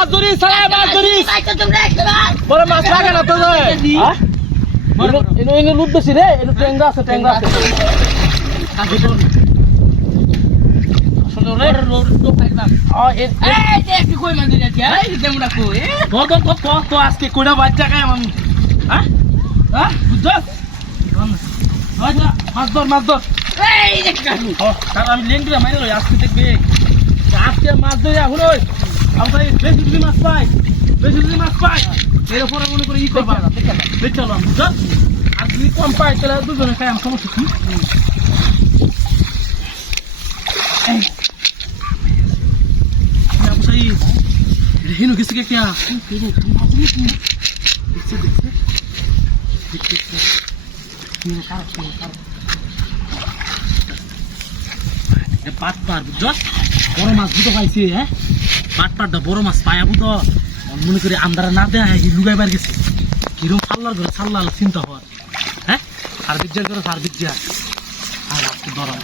মাছ ধরি সারা মাছ ধরি বড় মাছ লাগে না তো হ্যাঁ এনে লুট বেশি রে এনে ট্যাংরা আছে সুন্দর রে রোড তো ফাইবা এই যে কি কই মানে যাচ্ছে এই দেমড়া কই তো আজকে কোড়া বাচ্চা খায় আমি হ্যাঁ হ্যাঁ বুঝছস মাছ ধর এই যে কাকু তার আমি লেংগুলা মাইরে লই আজকে দেখবে আজকে মাছ ধরে এখন ওই আমরা বেশি মাছ পাই এর উপরে মনে করে ই করবা দেখতে না বুঝছস আর যদি কম পাই তাহলে দুজনে খাই আমি সমস্যা কি হেনু কিছু কে क्या পাটপার বুঝছস বড় মাছ দুটো পাইছি হ্যাঁ পাটপারটা বড় মাছ পায়াবো তো মনে করে আমদারা না দেয় লুগাইবার গেছে কিরম পাল্লার ঘরে সাল্লাল চিন্তা হয় হ্যাঁ আর বিজ্ঞান করে সার বিজ্ঞান আর আজকে ধরা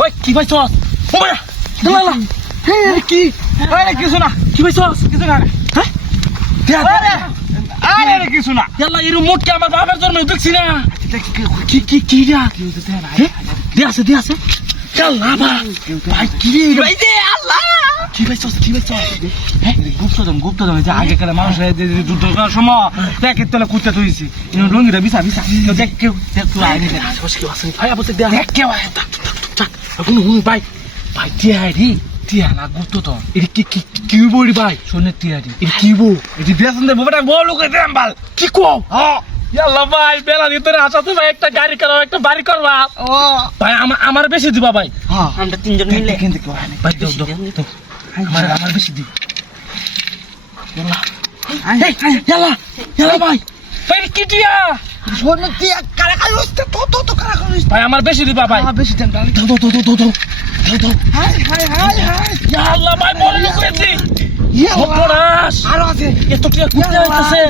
ওই কি পাইছস ওয়া দাঁড়া কি আরে কিছু না কি পাইছস কিছু না হ্যাঁ আরে কিছু না ইয়াল্লা এরু মোট কি আমার বাবার জন্ম দেখছি না কি যা দে আছে চল না ভাই কি রে ভাই দে আল্লাহ কি পাইছস হ্যাঁ গুপ্ত দম যে আগে কালে মানুষ যে যুদ্ধ করার সময় দেখে তোলা কুত্তা তুইছি ইনো লঙ্গিটা বিছা দেখ তুই আইনি বস কি আছে ভাই বসে দেখ কেউ আয় এখন হুন ভাই টিয়া না গুপ্ত তো এটি কি বড়ি ভাই শোনে টিয়ারি এটি কি বউ এটি দেশন দে বাবাটা বড় করে দেন বাল কি কও হ্যাঁ ইয়াল্লা ভাই বেলা ভিতরে আসাতে ভাই একটা গাড়ি করো একটা বাড়ি করবা ও ভাই আমার বেশি দিবা ভাই হ্যাঁ আমরা তিনজন মিলে কিন্তু কেউ আয় ভাই দাও আমার বেশি দি ইয়াল্লা ভাই কি টিয়া শোনে টিয়া কারা হইছে তো কারা হইছে ভাই আমার বেশি দিবা ভাই আমার বেশি দেন দাও হাই ইয়া আল্লাহ ভাই বড় লোক হইছে ইয়া পড়াস আর আছে এত টিয়া কুত্তে হইতাছে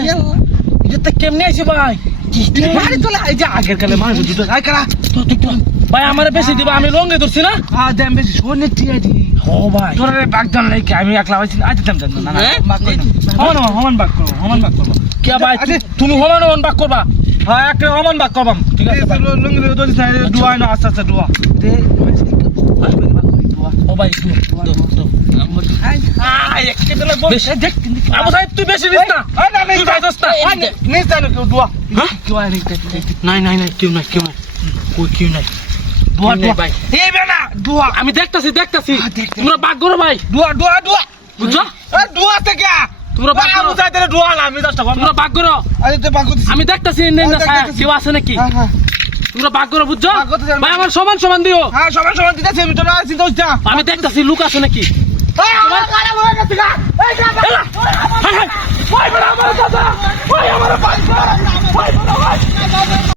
এটা কেমনে আইছে ভাই কি বাড়ি চলে এই যে আগের কালে মানুষ দুটো আই কারা তো ভাই আমার বেশি দিবা আমি লঙ্গে ধরছি না হ্যাঁ দেন বেশি শোনে টিয়া দি ও ভাই তোর বাগদান লাইকে আমি একলা হইছি আজ দেন না বাগ কই না হমান বাগ করব কে ভাই তুমি হমান বাগ করবা হ্যাঁ একটা হমান বাগ করবাম ঠিক আছে লঙ্গে ধরছি দুয়া না আস্তে দোয়া দে ও ভাই দো একটু দিলে বল দেখ আবু সাহেব তুই বেশি নিস না তুই ভাই দোস্ত নিস না কেউ দোয়া কেউ আয় নাই কেউ নাই কেউ নাই দোয়া ভাই এই বেনা দোয়া আমি দেখতাছি তোমরা বাগ করো ভাই দোয়া বুঝছো এ দোয়া থেকে তোমরা বাগ করো তাই তেরে দোয়া না আমি দশটা তোমরা বাগ করো আরে তুই বাগ করছিস আমি দেখতাছি না কেউ আছে নাকি তোমরা বাগ করো বুঝছো ভাই আমার সমান দিও হ্যাঁ সমান দিতেছি আমি তোরা চিন্তা হচ্ছে আমি দেখতাছি লোক আছে নাকি আমার কালা হয়ে গেছে গা এই যা ভাই বড় আমার দাদা ভাই আমার ভাই